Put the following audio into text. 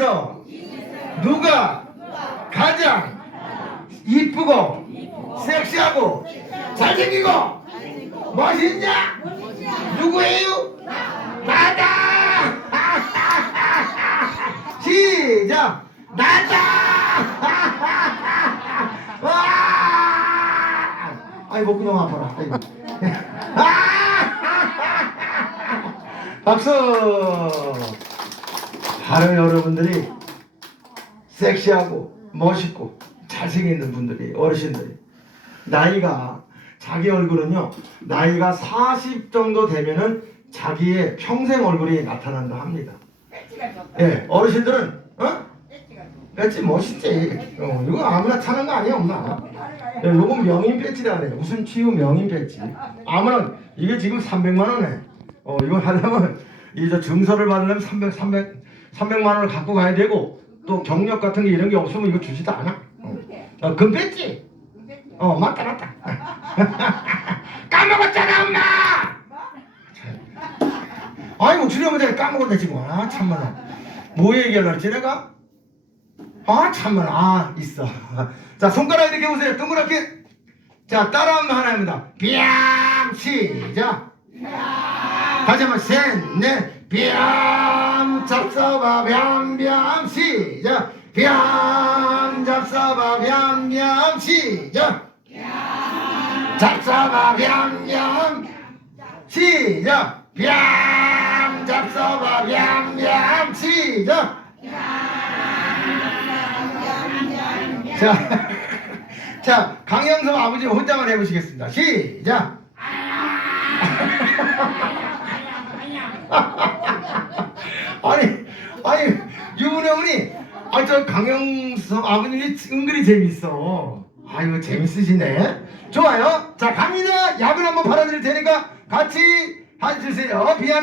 중에서 누가 가장 이쁘고 섹시하고 잘생기고 멋있냐? 누구예요? 나다! 시작! 나다! 와! 아이 목이 너무 아파라. 박수! 바로 여러분들이 섹시하고 멋있고 잘생기는 분들이 어르신들이 나이가 자기 얼굴은요 나이가 40 정도 되면은 자기의 평생 얼굴이 나타난다 합니다. 예, 어르신들은 어? 배지 멋있지. 어, 이거 아무나 차는 거 아니야 엄마. 예, 요건 명인 배지라네. 웃음 치유 명인 배지. 아무나 이게 지금 300만 원에. 어, 이거 하려면 이저 증서를 받으려면 300 300 300만 원을 갖고 가야 되고 또 경력 같은 게 이런 게 없으면 이거 주지도 않아. 어, 어금 배지. 어, 맞다 맞다. 까먹었잖아 엄마. 아이고 주려보자 까먹었네 지금. 아 참말로. 뭐 얘기하려고 했지 내가? 아 참말로 아 있어. 자 손가락 이렇게 보세요. 동그랗게. 자 따라하면 하나입니다. 뺨 시작. 다시 한번 셋 넷 뺨 잡숴봐 뺨뺨 시작. 뺨 잡숴봐 뺨뺨 시작. 잡숴봐 뺨뺨 시작. 뺨 잡숴봐 뺨뺨 시작. 자, 자 강영석 아버지 혼자만 해보시겠습니다. 시작. 아니, 아니 유은영이 아저 강영석 아버님이 은근히 재밌어. 아유 재밌으시네. 좋아요. 자 강민아 약을 한번 팔아드릴 테니까 같이 해주세요. 비안